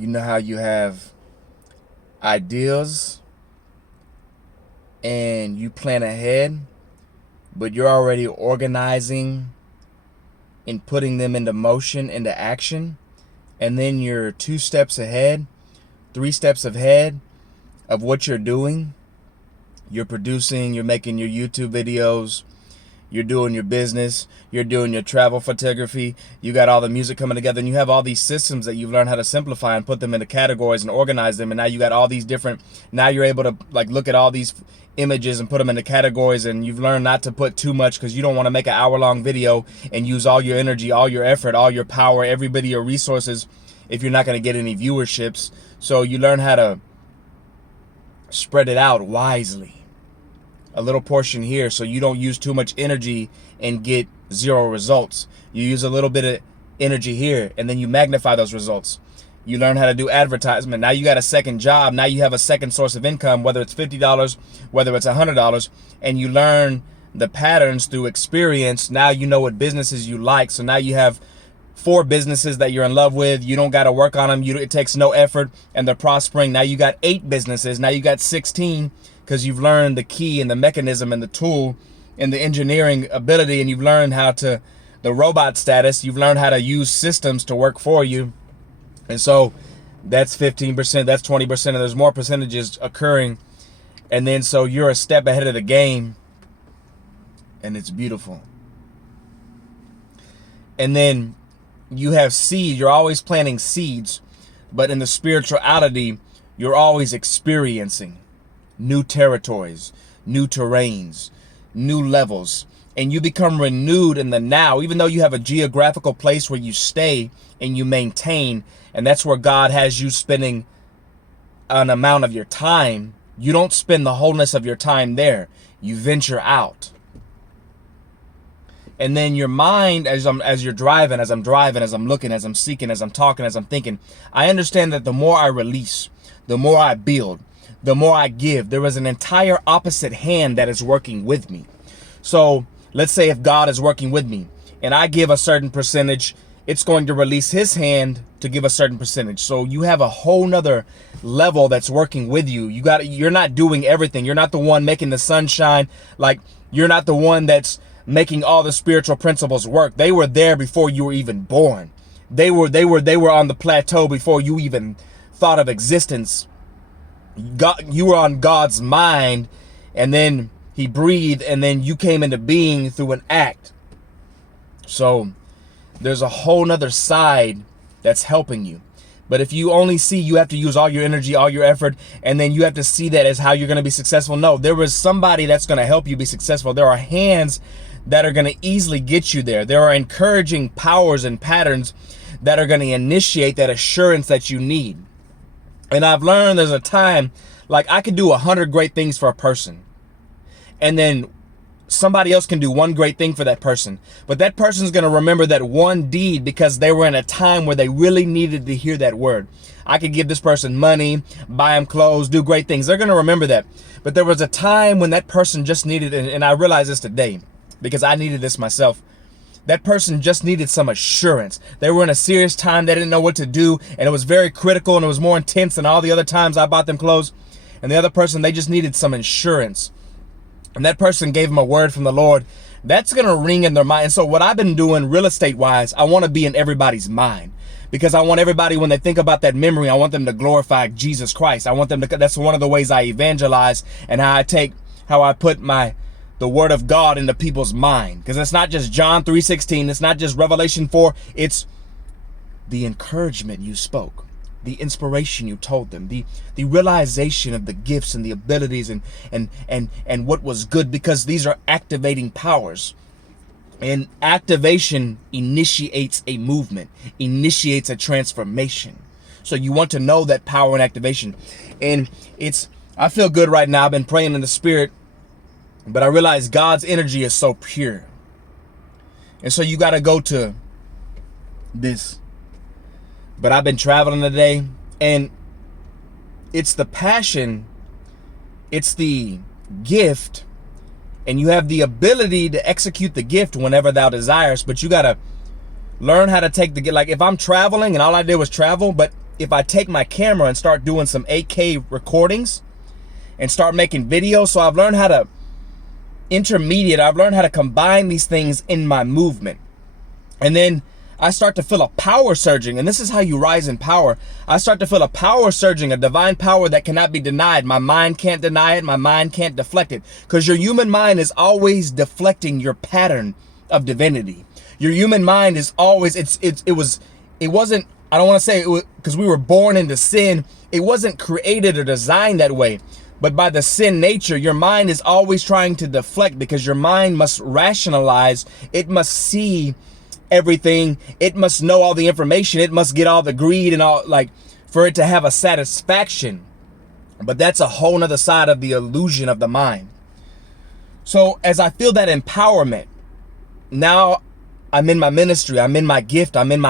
You know how you have ideas and you plan ahead, but you're already organizing and putting them into motion, into action, and then you're 2 steps ahead, 3 steps ahead of what you're doing. You're producing, you're making your YouTube videos, you're doing your business, you're doing your travel photography, you got all the music coming together, and you have all these systems that you've learned how to simplify and put them into categories and organize them, and now you got all these different, now you're able to like look at all these images and put them into categories, and you've learned not to put too much because you don't want to make an hour-long video and use all your energy, all your effort, all your power, everybody, your resources, if you're not going to get any viewerships. So you learn how to spread it out wisely. A little portion here so you don't use too much energy and get 0 results. You use a little bit of energy here and then you magnify those results. You learn how to do advertisement. Now you got a second job. Now you have a second source of income, whether it's $50, whether it's $100, and you learn the patterns through experience. Now you know what businesses you like. So now you have 4 businesses that you're in love with. You don't got to work on them. It takes no effort and they're prospering. Now you got 8 businesses. Now you got 16 because you've learned the key and the mechanism and the tool and the engineering ability, and you've learned how to, the robot status, you've learned how to use systems to work for you. And so that's 15%, that's 20%, and there's more percentages occurring. And then so you're a step ahead of the game, and it's beautiful. And then you have seed, you're always planting seeds, but in the spirituality, you're always experiencing new territories, new terrains, new levels, and you become renewed in the now, even though you have a geographical place where you stay and you maintain, and that's where God has you spending an amount of your time. You don't spend the wholeness of your time there. You venture out. And then your mind, as you're driving, as I'm looking, as I'm seeking, as I'm talking, as I'm thinking, I understand that the more I release, the more I build, the more I give, there is an entire opposite hand that is working with me. So let's say if God is working with me and I give a certain percentage, it's going to release his hand to give a certain percentage. So you have a whole nother level that's working with you. You're not doing everything. You're not the one making the sunshine. Like, you're not the one that's making all the spiritual principles work. They were there before you were even born. They were on the plateau before you even thought of existence. God, you were on God's mind, and then he breathed, and then you came into being through an act. So there's a whole nother side that's helping you. But if you only see you have to use all your energy, all your effort, and then you have to see that as how you're going to be successful. No, there is somebody that's going to help you be successful. There are hands that are going to easily get you there. There are encouraging powers and patterns that are going to initiate that assurance that you need. And I've learned there's a time, like I could do 100 great things for a person, and then somebody else can do 1 great thing for that person. But that person's going to remember that one deed because they were in a time where they really needed to hear that word. I could give this person money, buy them clothes, do great things. They're going to remember that. But there was a time when that person just needed, and I realize this today because I needed this myself. That person just needed some assurance. They were in a serious time. They didn't know what to do. And it was very critical, and it was more intense than all the other times I bought them clothes. And the other person, they just needed some insurance. And that person gave them a word from the Lord. That's going to ring in their mind. And so what I've been doing real estate wise, I want to be in everybody's mind, because I want everybody, when they think about that memory, I want them to glorify Jesus Christ. I want them to, that's one of the ways I evangelize, and how I put the word of God into people's mind. Because it's not just John 3:16. It's not just Revelation 4. It's the encouragement you spoke, the inspiration you told them, the realization of the gifts and the abilities and what was good, because these are activating powers. And activation initiates a movement, initiates a transformation. So you want to know that power and activation. And I feel good right now. I've been praying in the spirit, but I realize God's energy is so pure. And so you got to go to this. But I've been traveling today, and it's the passion, it's the gift, and you have the ability to execute the gift whenever thou desires, but you got to learn how to take the gift. Like if I'm traveling and all I did was travel, but if I take my camera and start doing some 8K recordings and start making videos. So I've learned how to I've learned how to combine these things in my movement. And then I start to feel a power surging, and this is how you rise in power. I start to feel a power surging, a divine power that cannot be denied. My mind can't deny it. My mind can't deflect it, because your human mind is always deflecting your pattern of divinity. Your human mind is always, it wasn't, I don't want to say it was because we were born into sin. It wasn't created or designed that way. But by the sin nature, your mind is always trying to deflect, because your mind must rationalize. It must see everything. It must know all the information. It must get all the greed and all, like, for it to have a satisfaction. But that's a whole nother side of the illusion of the mind. So as I feel that empowerment, now I'm in my ministry, I'm in my gift, I'm in my